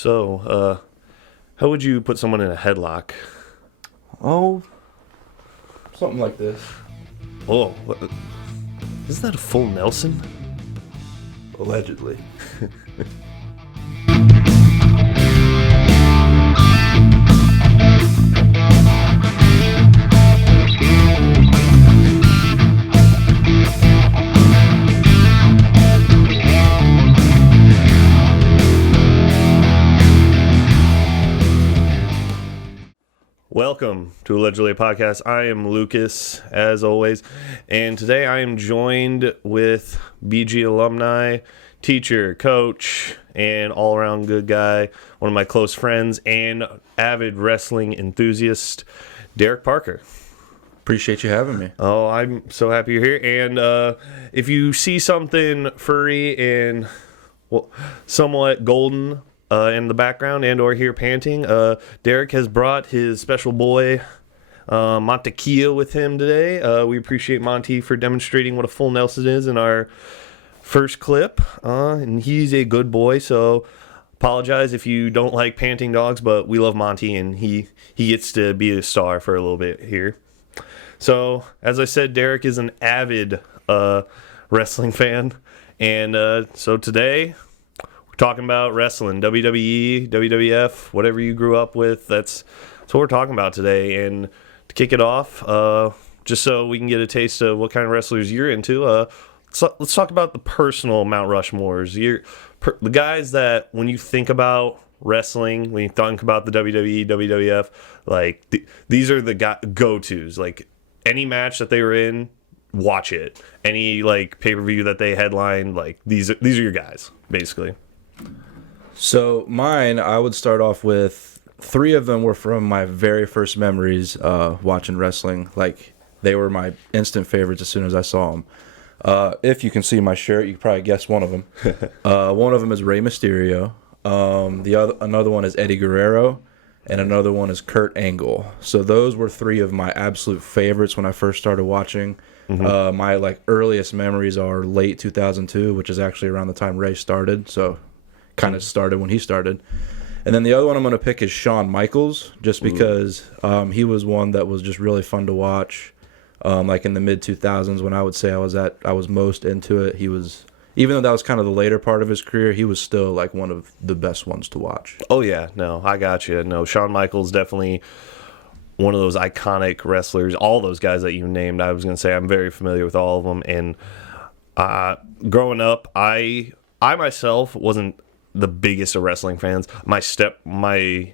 So, how would you put someone in a headlock? Oh, something like this. Oh, isn't that a full Nelson? Allegedly. Welcome to Allegedly a Podcast. I am Lucas, as always, and today I am joined with BG alumni, teacher, coach, and all-around good guy, one of my close friends, and avid wrestling enthusiast, Derek Parker. Appreciate you having me. Oh, I'm so happy you're here. And if you see something furry and somewhat golden in the background and or here panting, Derek has brought his special boy Monty with him today. We appreciate Monty for demonstrating what a full Nelson is in our first clip, and he's a good boy, so apologize if you don't like panting dogs, but we love Monty, and he gets to be a star for a little bit here. So, as I said, Derek is an avid wrestling fan, and so today talking about wrestling, WWE, WWF, whatever you grew up with. That's what we're talking about today. And to kick it off, just so we can get a taste of what kind of wrestlers you're into, let's talk about the personal Mount Rushmores. The guys that, when you think about wrestling, when you think about the WWE, WWF, like these are the go-tos. Like any match that they were in, watch it. Any like pay-per-view that they headlined, like these are your guys, basically. So mine, I would start off with three of them were from my very first memories watching wrestling. Like they were my instant favorites as soon as I saw them. If you can see my shirt, you can probably guess one of them. One of them is Rey Mysterio. Another one is Eddie Guerrero, and another one is Kurt Angle. So those were three of my absolute favorites when I first started watching. Mm-hmm. My earliest memories are late 2002, which is actually around the time Rey started. So kind of started when he started. And then the other one I'm going to pick is Shawn Michaels, just because he was one that was just really fun to watch. Like in the mid 2000s, when I would say I was most into it, he was, even though that was kind of the later part of his career, he was still like one of the best ones to watch. Oh yeah, no, I got you. No, Shawn Michaels definitely one of those iconic wrestlers. All those guys that you named, I was going to say I'm very familiar with all of them. And growing up, I myself wasn't the biggest of wrestling fans. One of my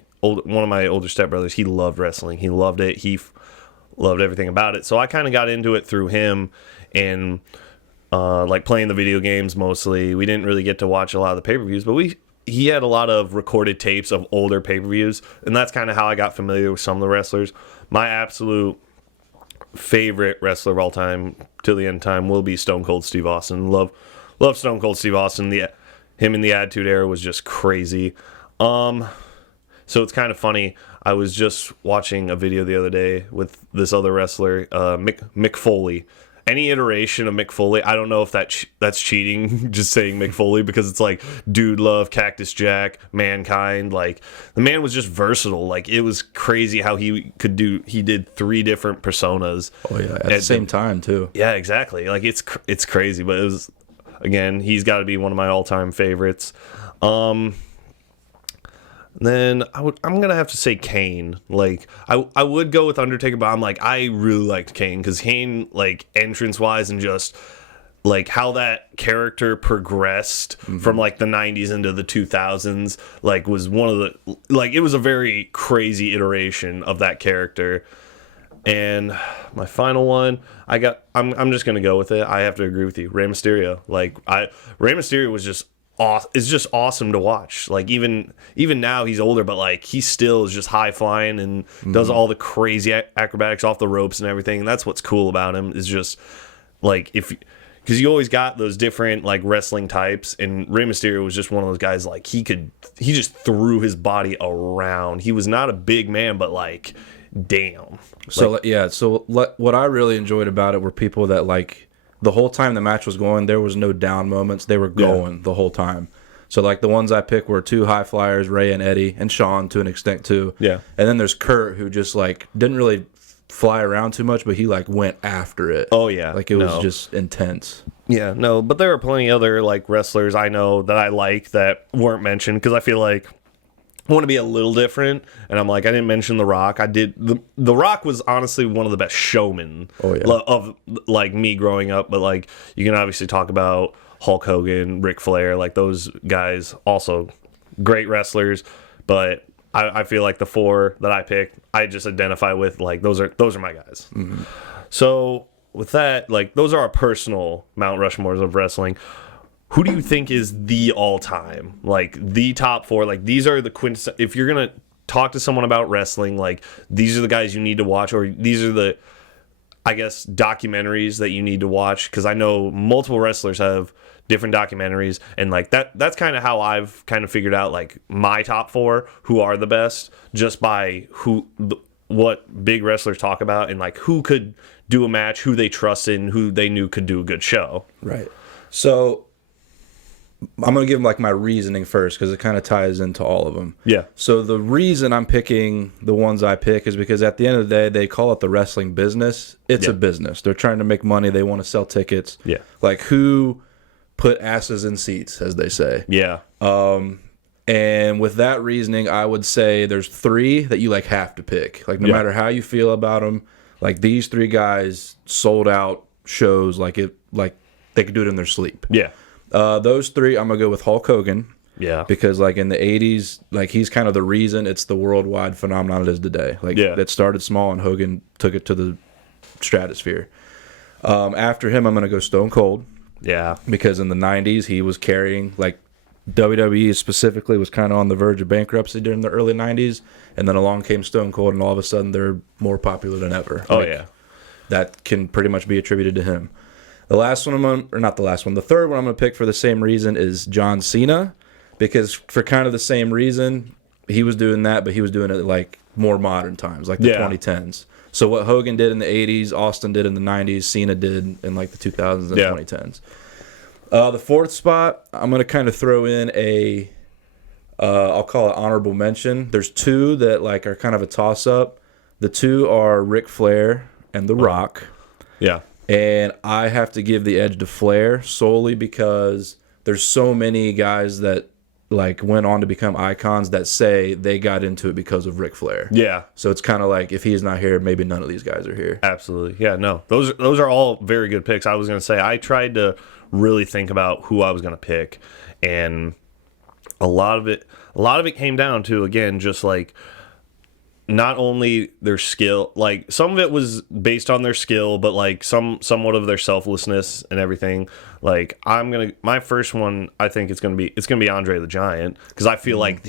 older stepbrothers, he loved wrestling. He loved it. He loved everything about it. So I kind of got into it through him and like playing the video games mostly. We didn't really get to watch a lot of the pay-per-views, but he had a lot of recorded tapes of older pay-per-views, and that's kind of how I got familiar with some of the wrestlers. My absolute favorite wrestler of all time till the end of time will be Stone Cold Steve Austin. Love Stone Cold Steve Austin. Him in the Attitude Era was just crazy. So it's kind of funny. I was just watching a video the other day with this other wrestler, Mick Foley. Any iteration of Mick Foley, I don't know if that's cheating, just saying Mick Foley, because it's like Dude Love, Cactus Jack, Mankind. Like the man was just versatile. Like it was crazy how he did three different personas. Oh yeah, at the same time too. Yeah, exactly. Like it's crazy, but it was. Again, he's got to be one of my all-time favorites. Then I'm gonna have to say Kane. Like I would go with Undertaker, but I really liked Kane because Kane, like entrance-wise and just like how that character progressed from like the 90s into the 2000s, like was one of the it was a very crazy iteration of that character. And my final one, I'm just gonna go with it. I have to agree with you, Rey Mysterio. Rey Mysterio was just awesome to watch. Like even now he's older, but like he still is just high flying and does all the crazy acrobatics off the ropes and everything. And that's what's cool about him is just like because you always got those different like wrestling types, and Rey Mysterio was just one of those guys. Like he just threw his body around. He was not a big man, but like. Damn. So what I really enjoyed about it were people that like the whole time the match was going, there was no down moments. They were going the whole time. So like the ones I picked were two high flyers, Ray and Eddie, and Sean to an extent too. Yeah. And then there's Kurt, who just like didn't really fly around too much, but he like went after it. Oh yeah. Like it was just intense. Yeah, no, but there are plenty other like wrestlers I know that I like that weren't mentioned because I feel like I want to be a little different, and I'm like, I didn't mention The Rock. I did. The Rock was honestly one of the best showmen of like me growing up. But like, you can obviously talk about Hulk Hogan, Ric Flair, like those guys, also great wrestlers. But I feel like the four that I picked, I just identify with like those are my guys. Mm-hmm. So with that, like those are our personal Mount Rushmores of wrestling. Who do you think is the all-time, like the top four? Like these are the if you're gonna talk to someone about wrestling, like these are the guys you need to watch, or these are the, I guess, documentaries that you need to watch. Because I know multiple wrestlers have different documentaries, and like that's kind of how I've kind of figured out like my top four, who are the best, just by what big wrestlers talk about, and like who could do a match, who they trusted, and who they knew could do a good show. Right. So I'm going to give like my reasoning first because it kind of ties into all of them. Yeah. So the reason I'm picking the ones I pick is because at the end of the day, they call it the wrestling business. It's a business. They're trying to make money. They want to sell tickets. Yeah. Like who put asses in seats, as they say. Yeah. And with that reasoning, I would say there's three that you like have to pick. Like no matter how you feel about them, like these three guys sold out shows like they could do it in their sleep. Yeah. Those three, I'm going to go with Hulk Hogan. Yeah. Because, like, in the 80s, like, he's kind of the reason it's the worldwide phenomenon it is today. Like, it started small, and Hogan took it to the stratosphere. After him, I'm going to go Stone Cold. Yeah. Because in the 90s, he was carrying, like, WWE specifically was kind of on the verge of bankruptcy during the early 90s. And then along came Stone Cold, and all of a sudden, they're more popular than ever. Oh, yeah. That can pretty much be attributed to him. The last one the third one I'm going to pick for the same reason is John Cena, because for kind of the same reason, he was doing that, but he was doing it like more modern times, like the 2010s. So what Hogan did in the 80s, Austin did in the 90s, Cena did in like the 2000s and 2010s. The fourth spot, I'm going to kind of throw in I'll call it honorable mention. There's two that like are kind of a toss-up. The two are Ric Flair and The Rock. Yeah. And I have to give the edge to Flair solely because there's so many guys that like went on to become icons that say they got into it because of Ric Flair. Yeah. So it's kind of like if he's not here, maybe none of these guys are here. Absolutely. Yeah, no. Those are all very good picks. I was going to say I tried to really think about who I was going to pick, and a lot of it came down to, again, just like not only their skill, like some of it was based on their skill, but like somewhat of their selflessness and everything. Like my first one, I think it's gonna be Andre the Giant, because I feel like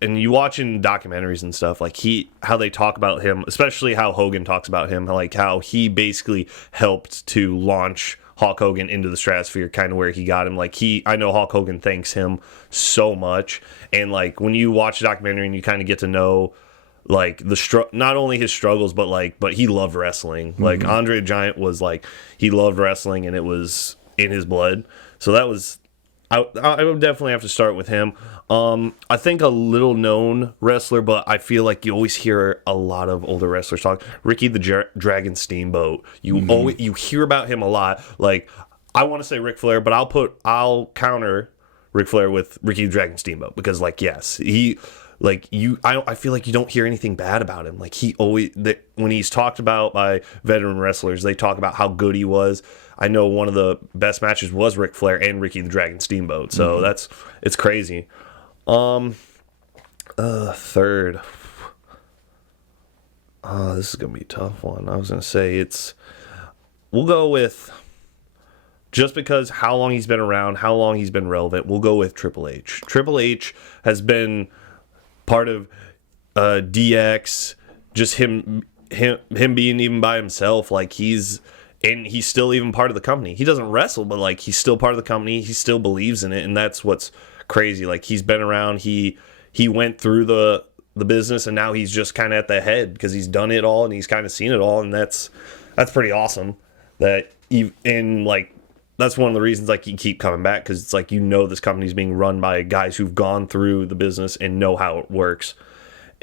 and you watching documentaries and stuff, like how they talk about him, especially how Hogan talks about him, like how he basically helped to launch Hulk Hogan into the stratosphere, kind of where he got him. Like I know Hulk Hogan thanks him so much, and like when you watch the documentary and you kind of get to know like not only his struggles, but he loved wrestling. Mm-hmm. Like Andre the Giant was like, he loved wrestling and it was in his blood. So that was, I would definitely have to start with him. I think a little known wrestler, but I feel like you always hear a lot of older wrestlers talk. Ricky the Dragon Steamboat. You hear about him a lot. Like I want to say Ric Flair, but I'll counter Ric Flair with Ricky the Dragon Steamboat, because like yes, I feel like you don't hear anything bad about him. Like he always, when he's talked about by veteran wrestlers, they talk about how good he was. I know one of the best matches was Ric Flair and Ricky the Dragon Steamboat. So it's crazy. Third. This is gonna be a tough one. I was gonna say we'll go with, just because how long he's been around, how long he's been relevant, we'll go with Triple H. Triple H has been part of DX, just him being even by himself. Like he's still even part of the company. He doesn't wrestle, but like he's still part of the company. He still believes in it, and that's what's crazy. Like he's been around. He went through the business, and now he's just kind of at the head because he's done it all and he's kind of seen it all, and that's pretty awesome. That in like that's one of the reasons like you keep coming back, because it's like, you know, this company's being run by guys who've gone through the business and know how it works.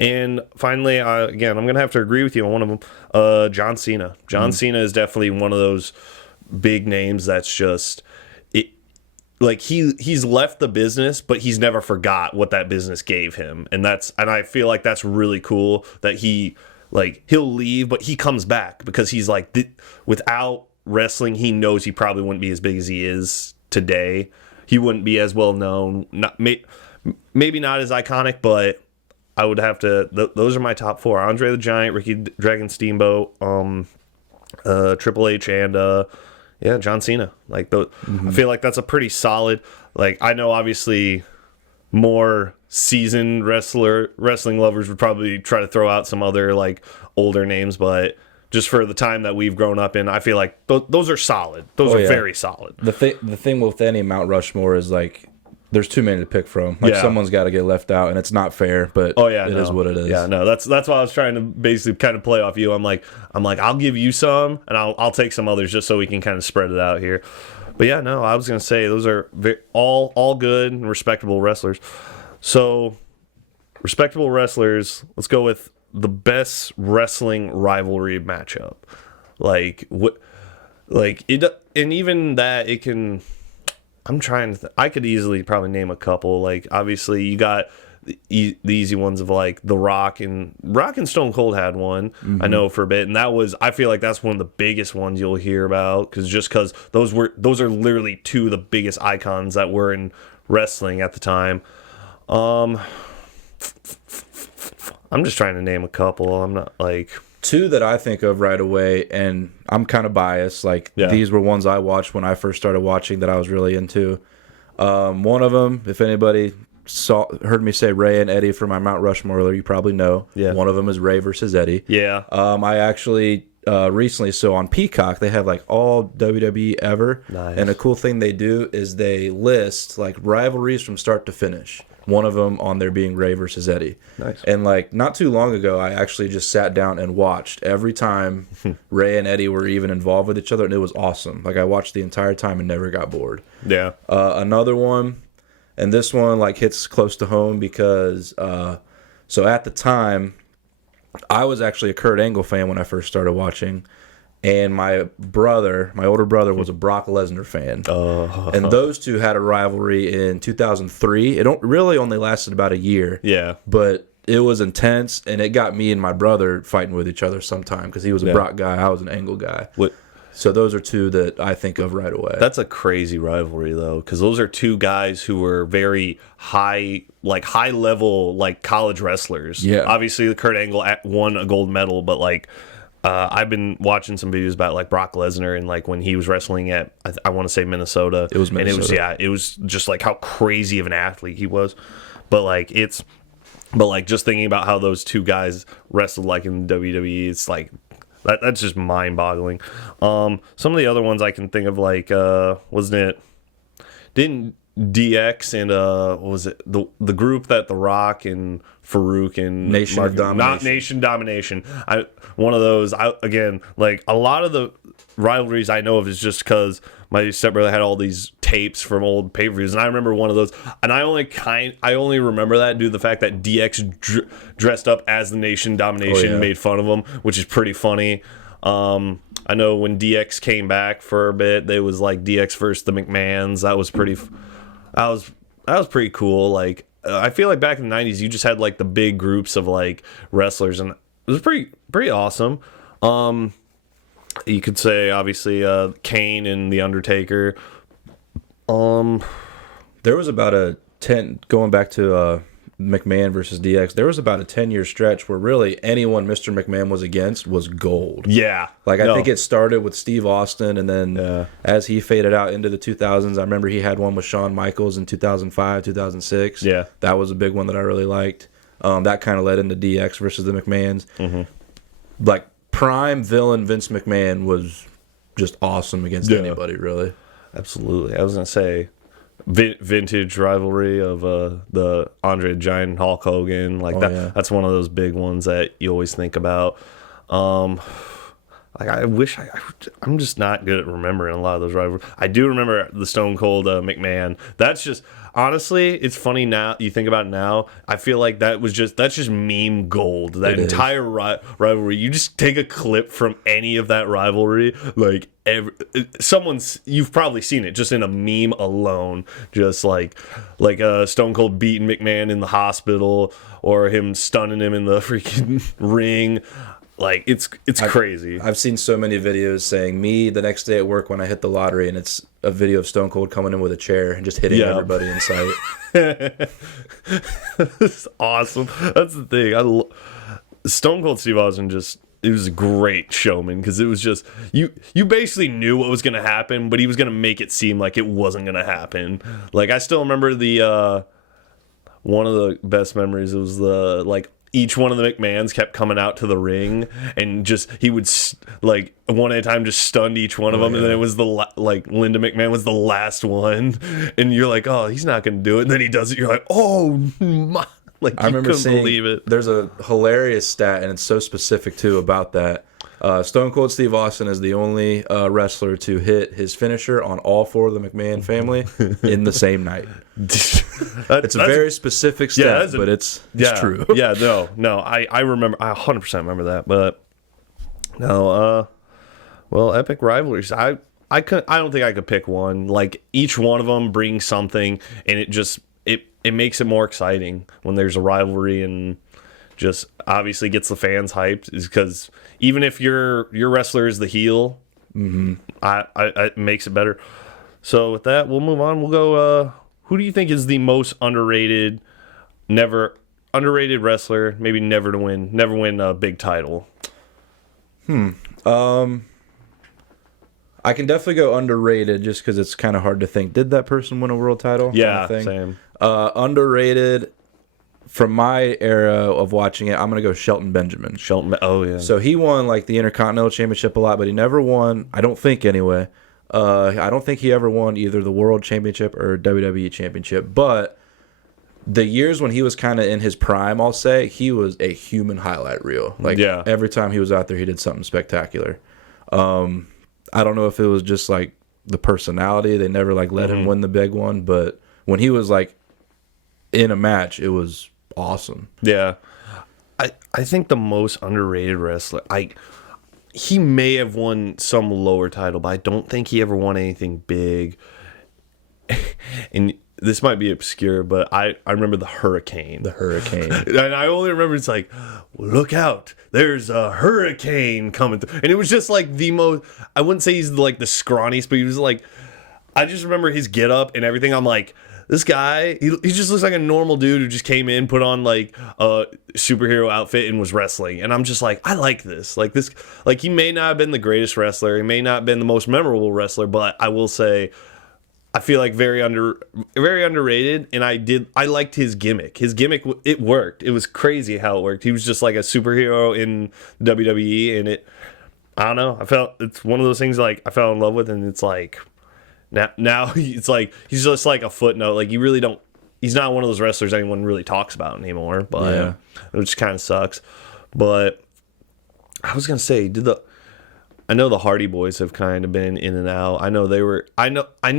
And finally, again, I'm gonna have to agree with you on one of them. John Cena. John Cena is definitely one of those big names that's just it. Like he's left the business, but he's never forgot what that business gave him, and I feel like that's really cool that he'll leave, but he comes back because he's like, without wrestling, he knows he probably wouldn't be as big as he is today. He wouldn't be as well known. Maybe not as iconic, but I would have to. Those are my top four: Andre the Giant, Ricky Dragon Steamboat, Triple H, and John Cena. Like those, I feel like that's a pretty solid. Like, I know obviously more seasoned wrestling lovers would probably try to throw out some other like older names, but just for the time that we've grown up in, I feel like those are solid. Those are very solid. The thing with any Mount Rushmore is like, there's too many to pick from. Like, someone's got to get left out, and it's not fair, but it is what it is. Yeah, no, that's why I was trying to basically kind of play off you. I'm like, I'll give you some, and I'll take some others just so we can kind of spread it out here. But yeah, no, I was gonna say those are all good and respectable wrestlers. So, respectable wrestlers. Let's go with the best wrestling rivalry matchup. Like what? Like it, and even that it can. I'm trying to. I could easily probably name a couple. Like, obviously, you got the easy ones of like The Rock and Stone Cold had one. I know for a bit, and that was. I feel like that's one of the biggest ones you'll hear about, because those are literally two of the biggest icons that were in wrestling at the time. I'm just trying to name a couple. I'm not like. Two that I think of right away, and I'm kind of biased. Like, these were ones I watched when I first started watching that I was really into. One of them, if anybody heard me say Ray and Eddie for my Mount Rushmore, you probably know. Yeah. One of them is Ray versus Eddie. Yeah. I actually recently, so on Peacock, they have like all WWE ever. Nice. And a cool thing they do is they list like rivalries from start to finish. One of them on there being Ray versus Eddie. Nice. And like not too long ago, I actually just sat down and watched every time Ray and Eddie were even involved with each other, and it was awesome. Like, I watched the entire time and never got bored. Yeah. Another one, and this one like hits close to home because so at the time, I was actually a Kurt Angle fan when I first started watching. And my older brother, was a Brock Lesnar fan. And those two had a rivalry in 2003. It really only lasted about a year. Yeah. But it was intense, and it got me and my brother fighting with each other sometime because he was a Brock guy, I was an Angle guy. So those are two that I think of right away. That's a crazy rivalry, though, because those are two guys who were very high level, like college wrestlers. Yeah. Obviously, Kurt Angle won a gold medal, but like. I've been watching some videos about like Brock Lesnar and like when he was wrestling at I want to say Minnesota. It was Minnesota. And it was just like how crazy of an athlete he was. But just thinking about how those two guys wrestled like in WWE, it's like that's just mind boggling. Some of the other ones I can think of, like didn't DX and what was it, the group that The Rock and Farouk and Nation of Domination. Not Nation Domination. One of those. Again, like a lot of the rivalries I know of is just because my stepbrother had all these tapes from old pay-per-views, and I remember one of those. And I only remember that due to the fact that DX dressed up as the Nation Domination and made fun of him, which is pretty funny. I know when DX came back for a bit, they was like DX versus the McMahons. That was pretty. That was pretty cool. Like I feel like back in the 90s, you just had like the big groups of like wrestlers, and it was pretty awesome. You could say obviously Kane and The Undertaker. There was about a 10 going back to McMahon versus DX. There was about a 10-year stretch where really anyone Mr. McMahon was against was gold. Yeah. Like I think it started with Steve Austin, and then as he faded out into the 2000s, I remember he had one with Shawn Michaels in 2005, 2006. Yeah. That was a big one that I really liked. That kind of led into DX versus the McMahons. Mm-hmm. Like prime villain Vince McMahon was just awesome against anybody, really. Absolutely. I was going to say vintage rivalry of the Andre the Giant and Hulk Hogan. Like that's one of those big ones that you always think about. Like I wish I'm just not good at remembering a lot of those rivalries. I do remember the Stone Cold McMahon. That's just honestly, it's funny now. You think about it now. I feel like that's just meme gold. That entire rivalry. You just take a clip from any of that rivalry, like you've probably seen it just in a meme alone. Just like Stone Cold beating McMahon in the hospital, or him stunning him in the freaking ring. Like it's crazy. I've seen so many videos saying me the next day at work when I hit the lottery, and it's a video of Stone Cold coming in with a chair and just hitting everybody in sight. It's awesome. That's the thing. Stone Cold Steve Austin it was a great showman, because it was just you basically knew what was gonna happen, but he was gonna make it seem like it wasn't gonna happen. Like I still remember the one of the best memories. It was each one of the McMahons kept coming out to the ring, and he would like one at a time just stunned each one of them, and then it was Linda McMahon was the last one, and you're like, oh, he's not gonna do it, and then he does it. You're like, oh my, like I remember couldn't believe it. There's a hilarious stat, and it's so specific too about that. Stone Cold Steve Austin is the only wrestler to hit his finisher on all four of the McMahon family in the same night. It's a very specific stat, but it's true. Yeah, no, I remember, I 100% remember that. But no, well, epic rivalries. I don't think I could pick one. Like each one of them brings something, and it makes it more exciting when there's a rivalry, and just obviously gets the fans hyped, is because even if your wrestler is the heel, it makes it better. So with that, we'll move on. We'll go. Who do you think is the most underrated wrestler? Maybe never win a big title. I can definitely go underrated just because it's kind of hard to think. Did that person win a world title? Yeah, same. Underrated. From my era of watching it, I'm going to go Shelton Benjamin. Oh, yeah. So he won like the Intercontinental Championship a lot, but he never won, I don't think anyway. I don't think he ever won either the World Championship or WWE Championship. But the years when he was kind of in his prime, I'll say, he was a human highlight reel. Like every time he was out there, he did something spectacular. I don't know if it was just like the personality. They never like let him win the big one. But when he was like in a match, it was awesome. Yeah. I think the most underrated wrestler, he may have won some lower title, but I don't think he ever won anything big. And this might be obscure, but I remember the Hurricane. And I only remember it's like, look out, there's a hurricane coming through. And it was just like the most, I wouldn't say he's like the scrawniest, but he was like, I just remember his get up and everything. I'm like, this guy, he just looks like a normal dude who just came in, put on like a superhero outfit and was wrestling. And I'm just like, I like this. Like he may not have been the greatest wrestler. He may not have been the most memorable wrestler, but I will say, I feel like very underrated. And I liked his gimmick. His gimmick, it worked. It was crazy how it worked. He was just like a superhero in WWE, and I don't know. It's one of those things like I fell in love with, and it's like, Now it's like he's just like a footnote. Like he's not one of those wrestlers anyone really talks about anymore. But which kind of sucks. But I was gonna say, I know the Hardy Boys have kind of been in and out. I know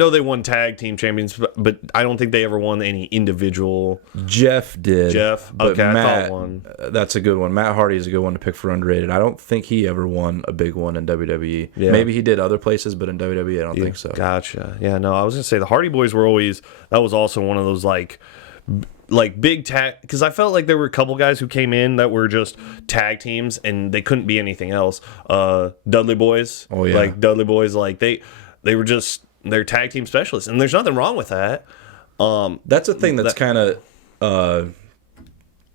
they won tag team champions, but I don't think they ever won any individual. Jeff did. Okay, Matt, I thought one. That's a good one. Matt Hardy is a good one to pick for underrated. I don't think he ever won a big one in WWE. Yeah. Maybe he did other places, but in WWE, I don't think so. Gotcha. Yeah, no, I was gonna say the Hardy Boys were always. That was also one of those like big tag, because I felt like there were a couple guys who came in that were just tag teams and they couldn't be anything else. Dudley Boys, Dudley Boys, like they were just, they're tag team specialists, and there's nothing wrong with that. That's a thing that's kind of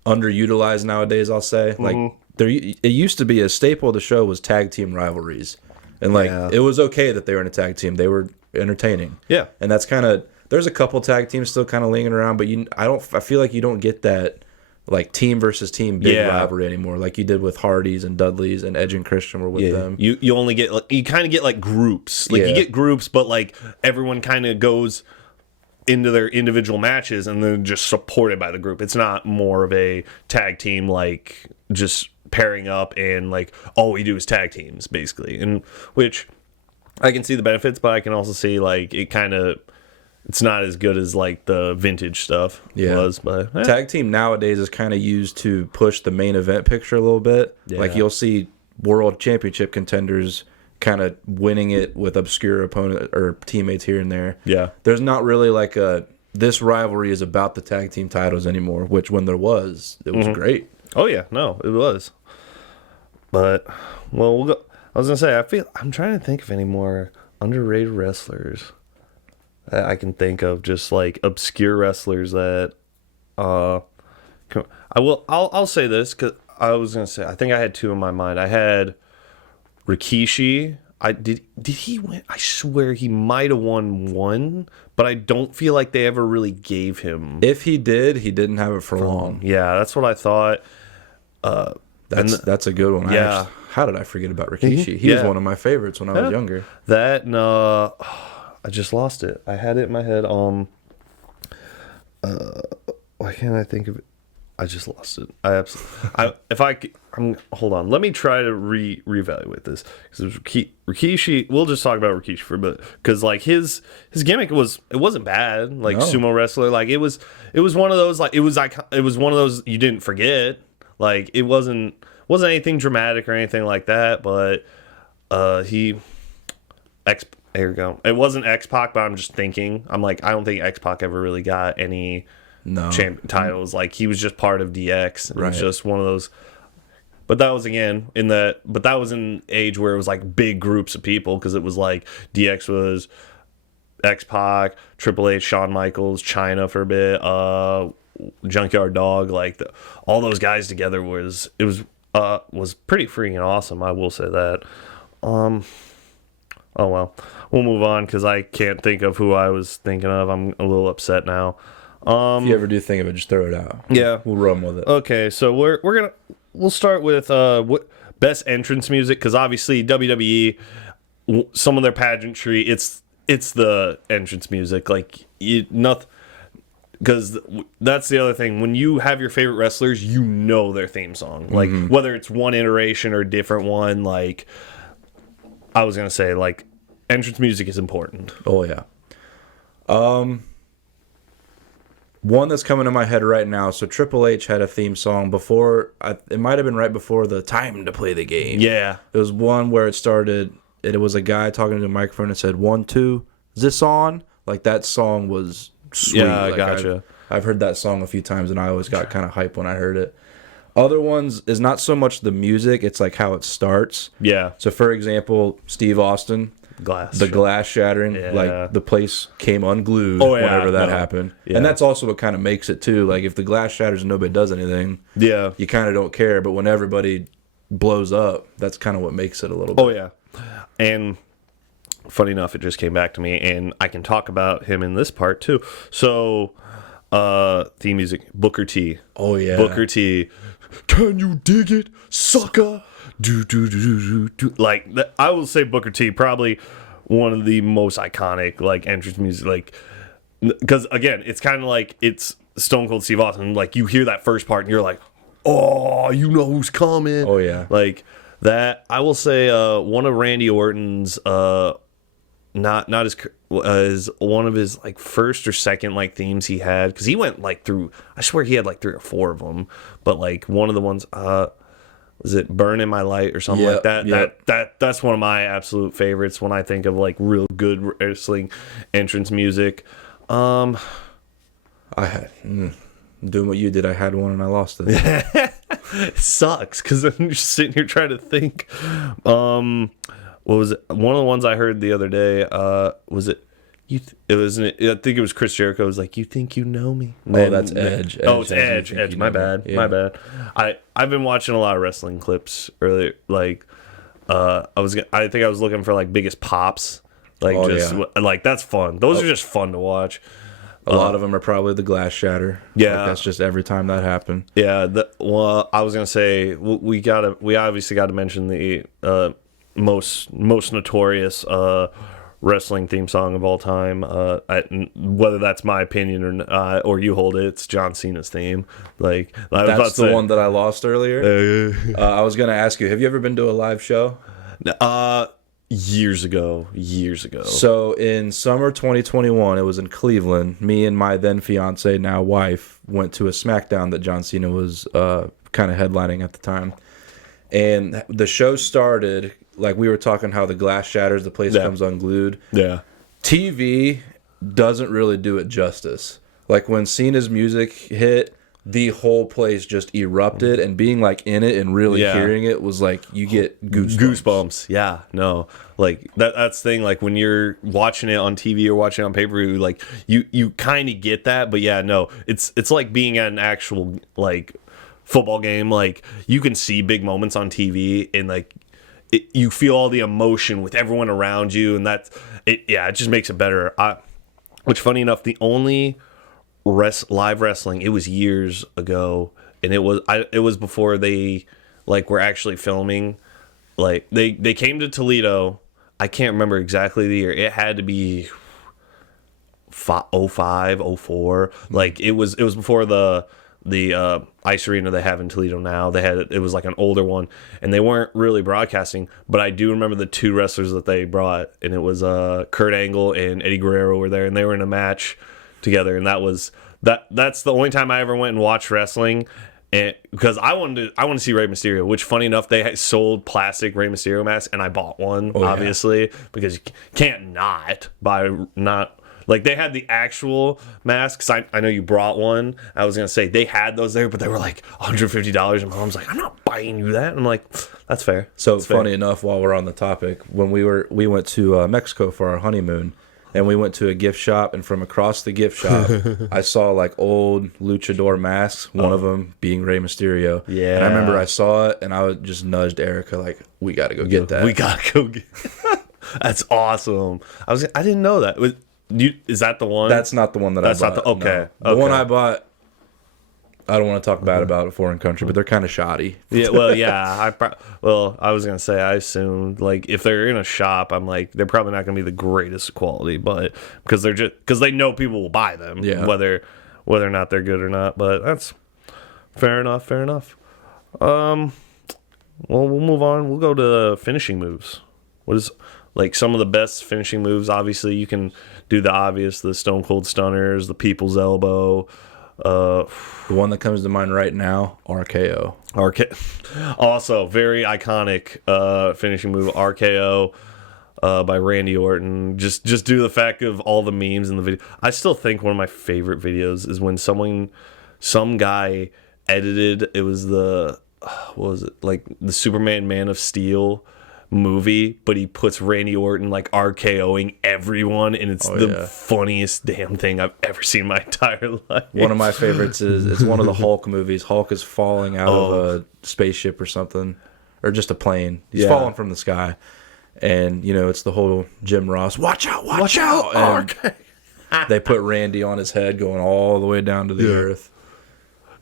underutilized nowadays, I'll say. Like it used to be a staple of the show was tag team rivalries, and it was okay that they were in a tag team. They were entertaining. Yeah, and that's kind of. There's a couple tag teams still kind of lingering around, but I feel like you don't get that like team versus team big rivalry anymore, like you did with Hardys and Dudleys, and Edge and Christian were with them. You only get you kind of get like groups, like you get groups, but like everyone kind of goes into their individual matches and then just supported by the group. It's not more of a tag team like just pairing up and like all we do is tag teams basically, and which I can see the benefits, but I can also see like it's not as good as like the vintage stuff was. But tag team nowadays is kind of used to push the main event picture a little bit. Like you'll see world championship contenders kind of winning it with obscure opponent or teammates here and there. Yeah, there's not really like this rivalry is about the tag team titles anymore, which when there was, it was great. Oh yeah, no, it was. But we'll go. I was gonna say I'm trying to think of any more underrated wrestlers that I can think of, just like obscure wrestlers that I'll say this because I was gonna say I think I had two in my mind. I had Rikishi. Did he win? I swear he might have won one, but I don't feel like they ever really gave him. If he did, he didn't have it for long. Yeah, that's what I thought. That's a good one. Yeah. How did I forget about Rikishi? He was one of my favorites when I was younger. That and I just lost it. I had it in my head. Why can't I think of it? I just lost it. Hold on. Let me try to reevaluate this. Because Rikishi, we'll just talk about Rikishi for a bit. Because like his gimmick wasn't bad. Like sumo wrestler. Like it was one of those it was one of those you didn't forget. Like it wasn't anything dramatic or anything like that. But here we go. It wasn't X-Pac, but I'm just thinking. I'm like, I don't think X-Pac ever really got any titles. Like he was just part of DX. It was just one of those. But that was that was an age where it was like big groups of people, because it was like DX was X-Pac, Triple H, Shawn Michaels, Chyna for a bit, Junkyard Dog, like all those guys together was pretty freaking awesome. I will say that. Oh well, we'll move on because I can't think of who I was thinking of. I'm a little upset now. If you ever do think of it, just throw it out. Yeah, we'll run with it. Okay, so we'll start with best entrance music, because obviously WWE, some of their pageantry, it's the entrance music, like nothing. Because that's the other thing. When you have your favorite wrestlers, you know their theme song, like whether it's one iteration or a different one. Like I was gonna say, like entrance music is important. Oh yeah. One that's coming to my head right now. So Triple H had a theme song before. It might have been right before the time to play the game. Yeah. It was one where it started. It was a guy talking to a microphone and said, 1, 2, is this on? Like that song was sweet. Yeah, like, gotcha. I've heard that song a few times and I always got kind of hyped when I heard it. Other ones is not so much the music, it's like how it starts. Yeah. So for example, Steve Austin. Glass shattering, like the place came unglued whenever that happened. Yeah. And that's also what kind of makes it too. Like if the glass shatters and nobody does anything, you kind of don't care. But when everybody blows up, that's kind of what makes it a little bit. Oh yeah. And funny enough, it just came back to me, and I can talk about him in this part too. So theme music, Booker T. Oh yeah. Booker T. Can you dig it, sucker? Do. Like I will say Booker T, probably one of the most iconic like entrance music, like because again it's kind of like it's Stone Cold Steve Austin. Like you hear that first part and you're like, oh, you know who's coming. Oh yeah. Like that. I will say one of Randy Orton's not as one of his like first or second like themes he had, because he went like through, I swear he had like 3 or 4 of them, but like one of the ones was it Burn in My Light or something like that? Yep. That's one of my absolute favorites when I think of like real good wrestling entrance music. I had doing what you did. I had one and I lost it. It sucks because I'm just sitting here trying to think. What was it? One of the ones I heard the other day. Was it? It was. I think it was Chris Jericho. It was like, "You think you know me?" Oh, that's Edge. Oh, it's Edge. Edge. My bad. Yeah. My bad. I've been watching a lot of wrestling clips earlier. Like, I think I was looking for like biggest pops. Like like that's fun. Those are just fun to watch. A lot of them are probably the glass shatter. Yeah, like that's just every time that happened. Yeah. Well, I was gonna say we obviously got to mention the most notorious wrestling theme song of all time. Whether that's my opinion or you hold it, it's John Cena's theme. Like That's the one that I lost earlier. Uh, I was gonna ask you, have you ever been to a live show? years ago. So in summer 2021, it was in Cleveland. Me and my then fiance, now wife, went to a SmackDown that John Cena was kind of headlining at the time. And the show started, like we were talking how the glass shatters, the place comes unglued. Yeah. TV doesn't really do it justice. Like when Cena's music hit, the whole place just erupted, and being like in it and really hearing it was like you get goosebumps. Yeah, no, like that's the thing. Like when you're watching it on TV or watching it on pay-per-view, like you kind of get that, but yeah, no, it's like being at an actual like football game. Like you can see big moments on TV, and like you feel all the emotion with everyone around you, and that's it. Yeah, it just makes it better. Which, funny enough, the only live wrestling, it was years ago, and it was before they like were actually filming. Like they came to Toledo. I can't remember exactly the year. It had to be 05, 04. Like it was before the ice arena they have in Toledo now. It was like an older one, and they weren't really broadcasting, but I do remember the two wrestlers that they brought, and it was Kurt Angle and Eddie Guerrero were there, and they were in a match together, and that's the only time I ever went and watched wrestling, and because I wanted to see Rey Mysterio, which, funny enough, they had sold plastic Rey Mysterio masks, and I bought one, obviously, because you can't not buy like they had the actual masks. I know you brought one. I was gonna say they had those there, but they were like $150, and my mom's like, I'm not buying you that. And I'm like, that's fair. So funny enough, while we're on the topic, when we went to Mexico for our honeymoon. And we went to a gift shop, and from across the gift shop, I saw like old luchador masks, one of them being Rey Mysterio. Yeah. And I remember I saw it, and I just nudged Erica, like, we got to go get that. We got to go get That's awesome. I didn't know that. Is that the one? That's not the one that I bought. That's not the, okay. No. The one I bought, I don't want to talk bad about a foreign country, but they're kind of shoddy. Yeah, well, yeah. I was gonna say, I assumed like if they're in a shop, I'm like they're probably not gonna be the greatest quality, but because they know people will buy them, whether or not they're good or not. But that's fair enough. Well, we'll move on. We'll go to finishing moves. What is like some of the best finishing moves? Obviously, you can do the obvious, the Stone Cold Stunners, the People's Elbow. The one that comes to mind right now, RKO. Also, very iconic finishing move, RKO by Randy Orton. Just due to the fact of all the memes in the video. I still think one of my favorite videos is when some guy edited. It was what was it, like the Superman Man of Steel movie, but he puts Randy Orton like RKOing everyone, and it's the funniest damn thing I've ever seen in my entire life. One of my favorites is it's one of the Hulk movies. Hulk is falling out of a spaceship or something, or just a plane. He's falling from the sky, and it's the whole Jim Ross watch out and they put Randy on his head going all the way down to the earth.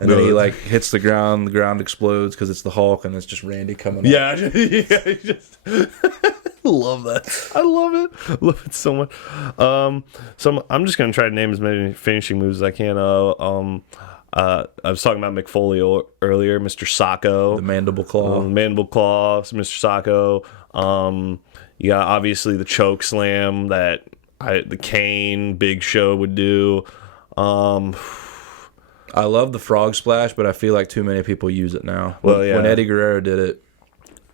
And then he like hits the ground explodes because it's the Hulk, and it's just Randy coming up. Yeah, just love that. I love it so much. So I'm just gonna try to name as many finishing moves as I can. I was talking about McFoley earlier, Mr. Sacco, the mandible claw, Mr. Sacco. You got obviously the choke slam that the Kane Big Show would do. I love the frog splash, but I feel like too many people use it now. Well, yeah. When Eddie Guerrero did it,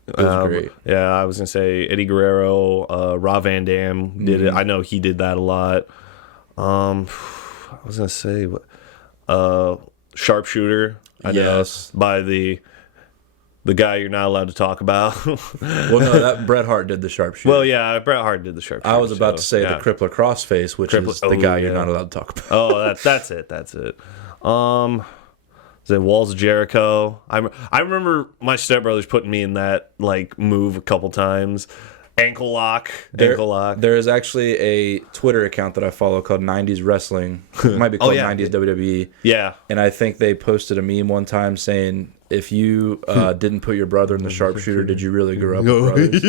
it was great. Yeah, I was going to say Eddie Guerrero, Rob Van Dam did it. I know he did that a lot. I was going to say Sharpshooter. Yes. By the guy you're not allowed to talk about. Well, no, that Bret Hart did the sharpshooter. Well, yeah, Bret Hart did the sharpshooter. I was about to say the crippler crossface, which is the guy you're not allowed to talk about. Oh, that's it. The Walls of Jericho. I remember my stepbrothers putting me in that like move a couple times. Ankle lock. There is actually a Twitter account that I follow called 90s Wrestling. It might be called 90s WWE. Yeah. And I think they posted a meme one time saying, if you didn't put your brother in the sharpshooter, did you really grow up with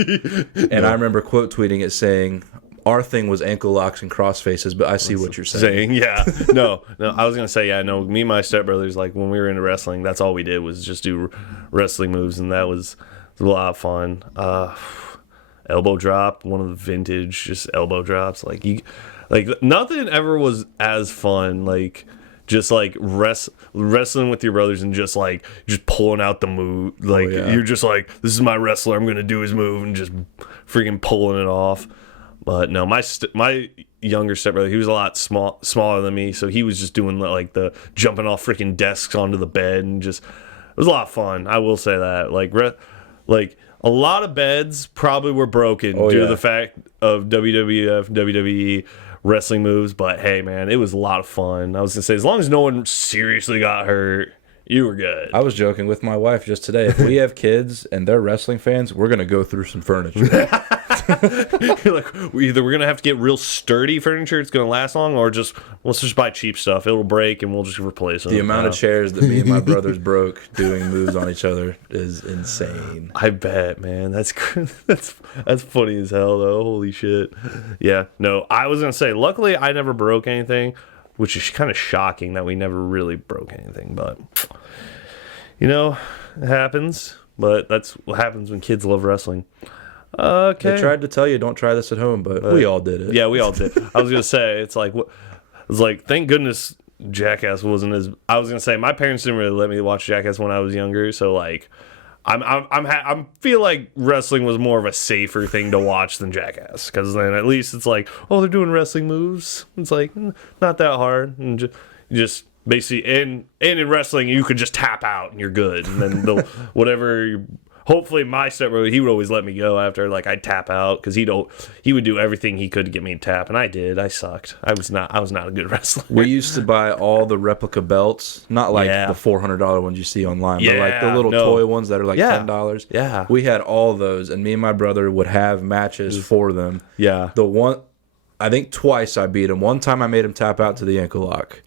brothers? And I remember quote tweeting it saying, our thing was ankle locks and cross faces, but I see what you're saying. Yeah. No, I was gonna say, yeah, no, me and my stepbrothers, like when we were into wrestling, that's all we did was just do wrestling moves, and that was a lot of fun. Elbow drop, one of the vintage just elbow drops. Like nothing ever was as fun. Like just like wrestling with your brothers and just pulling out the move. Like you're just like, this is my wrestler. I'm gonna do his move and just freaking pulling it off. But no, my younger stepbrother, he was a lot smaller than me, so he was just doing like the jumping off freaking desks onto the bed, and just it was a lot of fun. I will say that. Like a lot of beds probably were broken due to the fact of WWF, WWE wrestling moves, but hey, man, it was a lot of fun. I was gonna say, as long as no one seriously got hurt, you were good. I was joking with my wife just today. If we have kids and they're wrestling fans, we're gonna go through some furniture. You're like, we're gonna have to get real sturdy furniture. It's gonna last long, or let's just buy cheap stuff. It'll break, and we'll just replace it. The amount of chairs that me and my brothers broke doing moves on each other is insane. I bet, man. That's funny as hell, though. Holy shit. Yeah. No, I was gonna say, luckily, I never broke anything, which is kind of shocking that we never really broke anything. But it happens. But that's what happens when kids love wrestling. Okay. They tried to tell you don't try this at home, but we all did it. Yeah, we all did. I was gonna say it's like thank goodness Jackass wasn't as. I was gonna say my parents didn't really let me watch Jackass when I was younger, so like I feel like wrestling was more of a safer thing to watch than Jackass, because then at least it's like, oh, they're doing wrestling moves. It's like not that hard, and just basically in wrestling you could just tap out and you're good, and then whatever. Hopefully, my stepbrother, he would always let me go after I'd tap out, because he would do everything he could to get me to tap, and I did. I sucked. I was not a good wrestler. We used to buy all the replica belts, not like the $400 ones you see online, but like the little toy ones that are like $10. Yeah, we had all those, and me and my brother would have matches for them. Yeah, I think twice I beat him. One time I made him tap out to the ankle lock,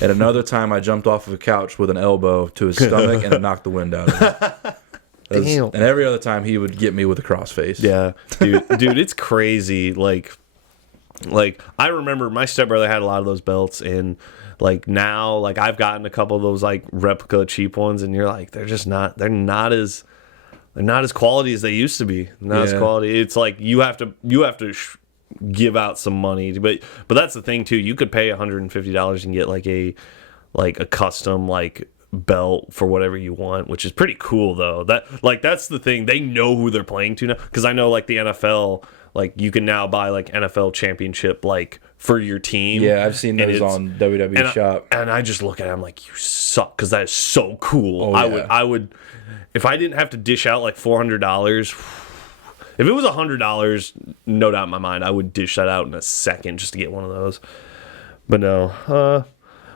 and another time I jumped off of a couch with an elbow to his stomach and it knocked the wind out of him. Damn. And every other time he would get me with a crossface. Yeah, dude, it's crazy. Like I remember my stepbrother had a lot of those belts, and like now, like I've gotten a couple of those like replica cheap ones, and you're like, they're not as quality as they used to be. Not as quality. It's like you have to give out some money, but that's the thing too. You could pay $150 and get like a custom belt for whatever you want, which is pretty cool though. That's the thing, they know who they're playing to now, because I know like the NFL, like you can now buy like NFL championship for your team. Yeah, I've seen those on WWE Shop, and I just look at it, I'm like, you suck, because that is so cool. I would if I didn't have to dish out like $400. If it was $100, no doubt in my mind I would dish that out in a second just to get one of those. But no,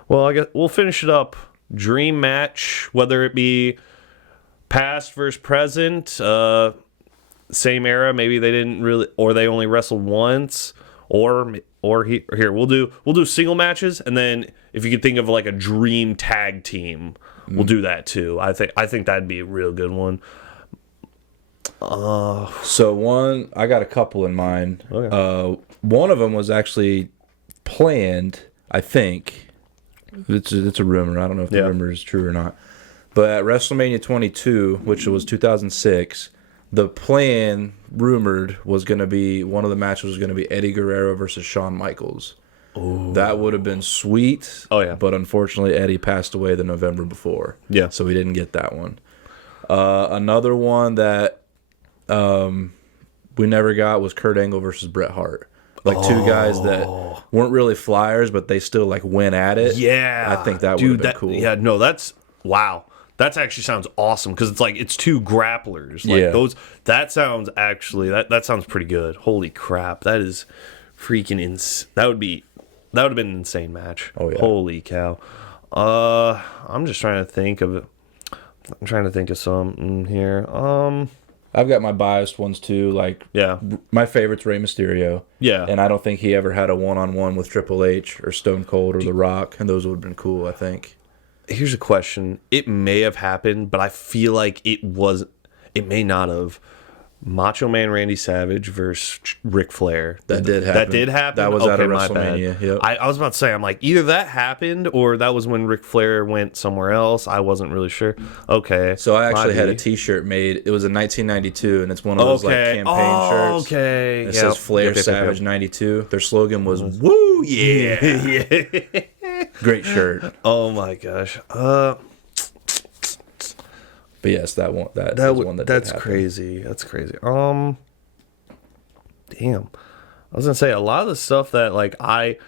well, I guess we'll finish it up. Dream match, whether it be past versus present, same era, maybe they didn't really, or they only wrestled once, or here we'll do single matches, and then if you could think of like a dream tag team, we'll do that too. I think that'd be a real good one. So I got a couple in mind. Okay. One of them was actually planned, I think. It's a rumor. I don't know if the rumor is true or not. But at WrestleMania 22, which was 2006, the plan rumored was going to be, one of the matches was going to be Eddie Guerrero versus Shawn Michaels. Ooh. That would have been sweet. Oh yeah. But unfortunately, Eddie passed away the November before. Yeah. So we didn't get that one. Another one that we never got was Kurt Angle versus Bret Hart. Two guys that weren't really flyers, but they still went at it. Yeah, I think that would have been cool. Yeah, no, wow. That actually sounds awesome, because it's two grapplers. That sounds that sounds pretty good. Holy crap, that is freaking that would have been an insane match. Oh yeah, holy cow. I'm just trying to think of it. I'm trying to think of something here. I've got my biased ones too. My favorite's Rey Mysterio. Yeah. And I don't think he ever had a one-on-one with Triple H or Stone Cold or The Rock, and those would have been cool, I think. Here's a question. It may have happened, but I feel like it may not have. Macho Man Randy Savage versus Ric Flair. That did happen. That did happen? That was at a my bad. WrestleMania. Yep. I was about to say, I'm like, either that happened or that was when Ric Flair went somewhere else. I wasn't really sure. Okay. So I actually had a T-shirt made. It was in 1992, and it's one of those like campaign shirts. Okay. It says Flair Savage 92. Their slogan was "Woo yeah." Yeah. Great shirt. Oh my gosh. But yes, that one. That's one that that's did happen. crazy. That's crazy. Damn. I was gonna say a lot of the stuff that I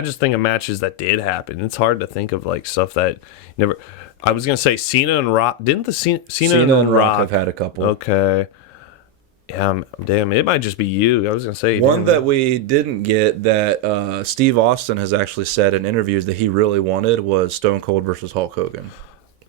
just think of matches that did happen. It's hard to think of like stuff that never. I was gonna say Cena and Rock. Didn't the Cena and Rock have had a couple? Okay. Yeah, damn. It might just be you. I was gonna say one that we didn't get that Steve Austin has actually said in interviews that he really wanted was Stone Cold versus Hulk Hogan.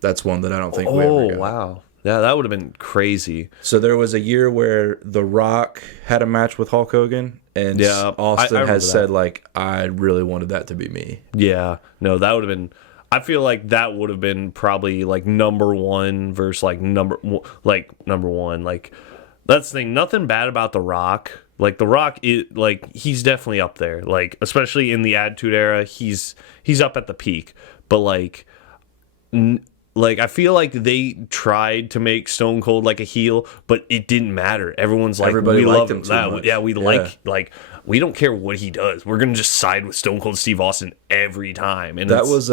That's one that I don't think we ever got. Oh, wow. Yeah, that would have been crazy. So there was a year where The Rock had a match with Hulk Hogan, and Austin has said, like, I really wanted that to be me. Yeah. No, that would have been... I feel like that would have been probably, like, number one versus, like, number one. Like, that's the thing. Nothing bad about The Rock. Like, The Rock, he's definitely up there. Like, especially in the Attitude Era, he's up at the peak. But, like... I feel like they tried to make Stone Cold like a heel, but it didn't matter. Everyone's like, everybody we liked love him him. too much. Yeah, we don't care what he does. We're gonna just side with Stone Cold Steve Austin every time. And that was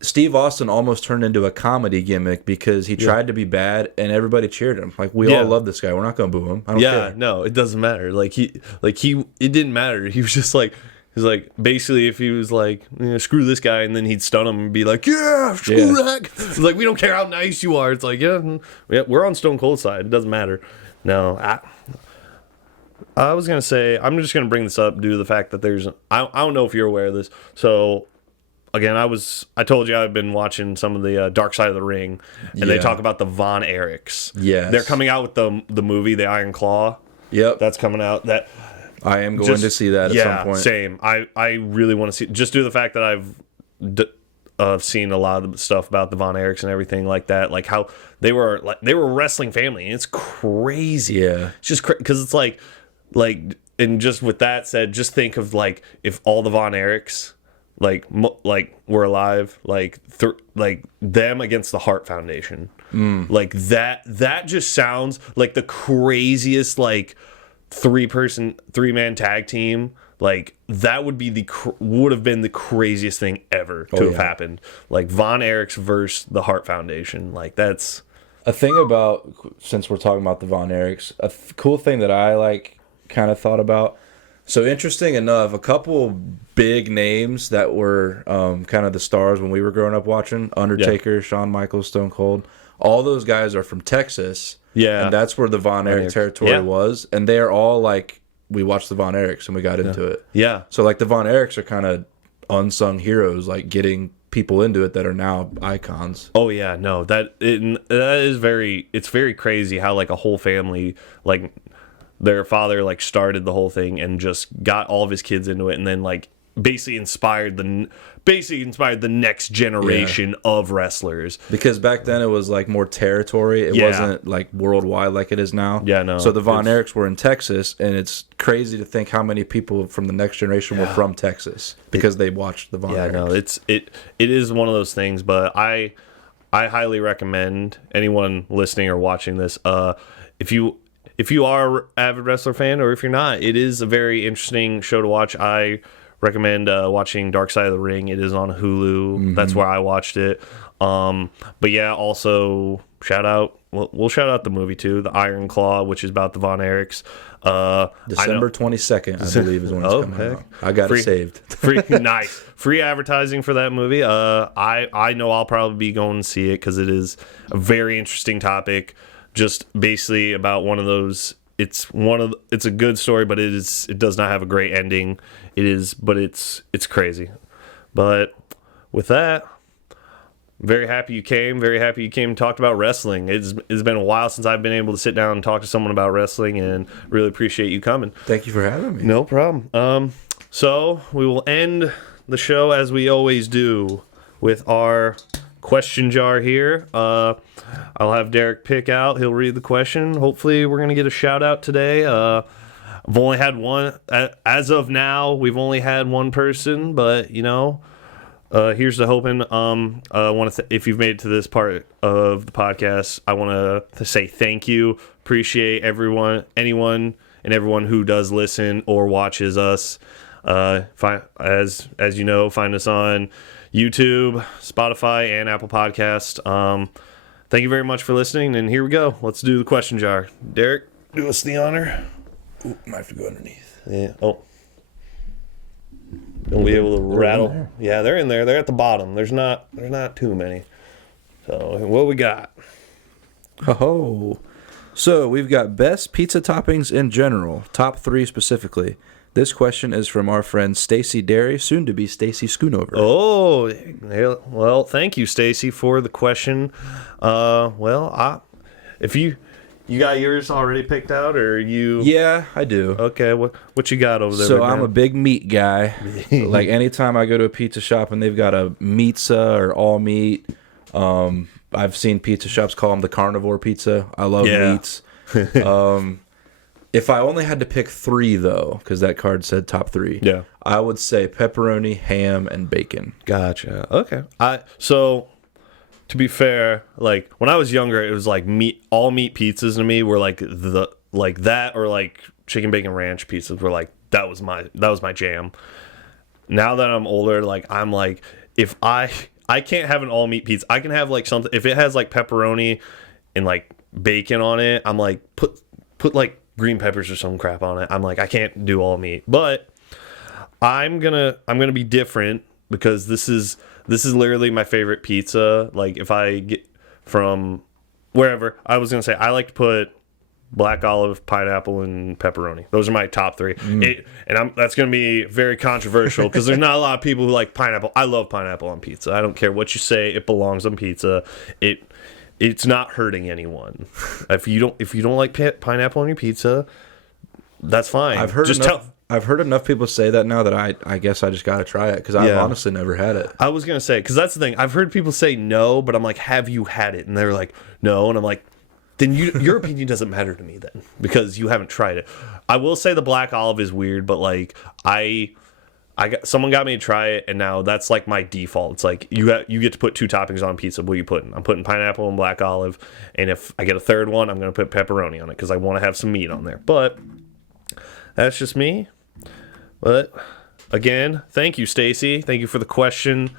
Steve Austin almost turned into a comedy gimmick because he tried to be bad and everybody cheered him. Like, we all love this guy. We're not gonna boo him. I don't care. No, it doesn't matter. It didn't matter. He was just like. He's like, basically, if he was like, screw this guy, and then he'd stun him and be like, screw that. It's like, we don't care how nice you are. It's like, we're on Stone Cold's side. It doesn't matter. No, I was going to say, I'm just going to bring this up due to the fact that I don't know if you're aware of this. So, again, I told you I've been watching some of the Dark Side of the Ring, and they talk about the Von Erichs. Yes. They're coming out with the movie, The Iron Claw. Yep. That's coming out. I am going to see that at some point. Same. I really want to see, just due to the fact that I've seen a lot of the stuff about the Von Erichs and everything like that, like how they were a wrestling family, and it's crazy. Yeah, it's just because it's like, and just with that said, just think of like if all the Von Erichs were alive, like them against the Hart Foundation, like that just sounds like the craziest three-man tag team. Like that would have been the craziest thing ever to have happened. Like Von Erichs versus the Hart Foundation. Like that's a thing about, since we're talking about the Von Erichs, cool thing that I kind of thought about. So interesting enough, a couple big names that were kind of the stars when we were growing up watching, Undertaker, Shawn Michaels, Stone Cold, all those guys are from Texas. Yeah. And that's where the Von Erich territory was. And they're all we watched the Von Erichs and we got into it. Yeah. So the Von Erichs are kind of unsung heroes, getting people into it that are now icons. Oh yeah, no, that is it's very crazy how a whole family, their father started the whole thing and just got all of his kids into it, and then basically inspired the next generation of wrestlers. Because back then it was more territory. It wasn't worldwide like it is now. Yeah, no. So the Von Erichs were in Texas, and it's crazy to think how many people from the next generation were from Texas because they watched the Von Erichs. No, it is one of those things, but I highly recommend anyone listening or watching this, if you are an avid wrestler fan, or if you're not, it is a very interesting show to watch. I recommend watching Dark Side of the Ring. It is on Hulu. Mm-hmm. That's where I watched it. But yeah, also shout out. We'll shout out the movie too, The Iron Claw, which is about the Von Erichs. December 22nd, I believe, is when it's coming out. I got it saved. Nice. Free advertising for that movie. I know I'll probably be going to see it because it is a very interesting topic. Just basically about one of those. It's a good story, but it does not have a great ending. But it's crazy. But with that, very happy you came. Very happy you came and talked about wrestling. It's been a while since I've been able to sit down and talk to someone about wrestling, and really appreciate you coming. Thank you for having me. No problem. So we will end the show as we always do with our question jar here. I'll have Derek pick out. He'll read the question. Hopefully, we're gonna get a shout out today. I've only had one as of now. We've only had one person, but here's the hoping. I want to if you've made it to this part of the podcast, I want to say thank you. Appreciate anyone and everyone who does listen or watches us. As you know, find us on YouTube, Spotify, and Apple Podcast. Thank you very much for listening, and here we go. Let's do the question jar. Derek, do us the honor. Ooh, might have to go underneath. Yeah. Oh. Don't be able to rattle. Yeah, they're in there. They're at the bottom. There's not too many. So what we got? Oh. So we've got best pizza toppings in general, top 3 specifically. This question is from our friend Stacy Derry, soon to be Stacy Schoonover. Oh, well, thank you, Stacy, for the question. If you got yours already picked out, or you? Yeah, I do. Okay, what you got over there? So I'm a big meat guy. Like anytime I go to a pizza shop and they've got a meatza or all meat, I've seen pizza shops call them the carnivore pizza. I love meats. If I only had to pick 3 though, because that card said top 3, I would say pepperoni, ham, and bacon. Gotcha. Okay. So to be fair, like when I was younger, it was like all meat pizzas to me were like that, or like chicken bacon ranch pizzas were like that was my jam. Now that I'm older, like I'm like, if I can't have an all meat pizza, I can have like something if it has like pepperoni and like bacon on it. I'm like put like green peppers or some crap on it. I'm like, I can't do all meat, but I'm gonna be different because this is literally my favorite pizza. Like if I get from wherever, I was gonna say I like to put black olive, pineapple, and pepperoni. Those are my top 3. That's gonna be very controversial because there's not a lot of people who like pineapple. I love pineapple on pizza. I don't care what you say. It belongs on pizza. It's not hurting anyone. If you don't like pineapple on your pizza, that's fine. I've heard enough people say that now that I guess I just got to try it because I've honestly never had it. I was going to say, because that's the thing. I've heard people say no, but I'm like, have you had it? And they're like, no. And I'm like, then your opinion doesn't matter to me then because you haven't tried it. I will say the black olive is weird, but like someone got me to try it, and now that's like my default. It's like you get to put 2 toppings on pizza. What are you putting? I'm putting pineapple and black olive, and if I get a third one, I'm going to put pepperoni on it because I want to have some meat on there. But that's just me. But again, thank you, Stacy. Thank you for the question.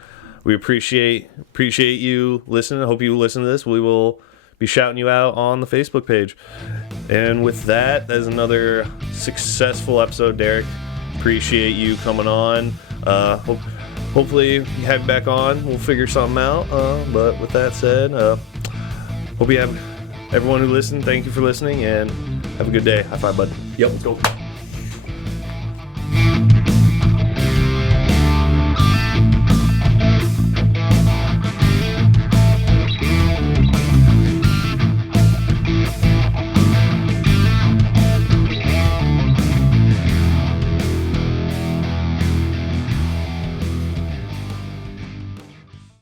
We appreciate you listening. I hope you listen to this. We will be shouting you out on the Facebook page. And with that is another successful episode, Derek. Appreciate you coming on. Hopefully you have you back on. We'll figure something out. But with that said, hope you have everyone who listened. Thank you for listening and have a good day. High five, bud. Yep, let's go.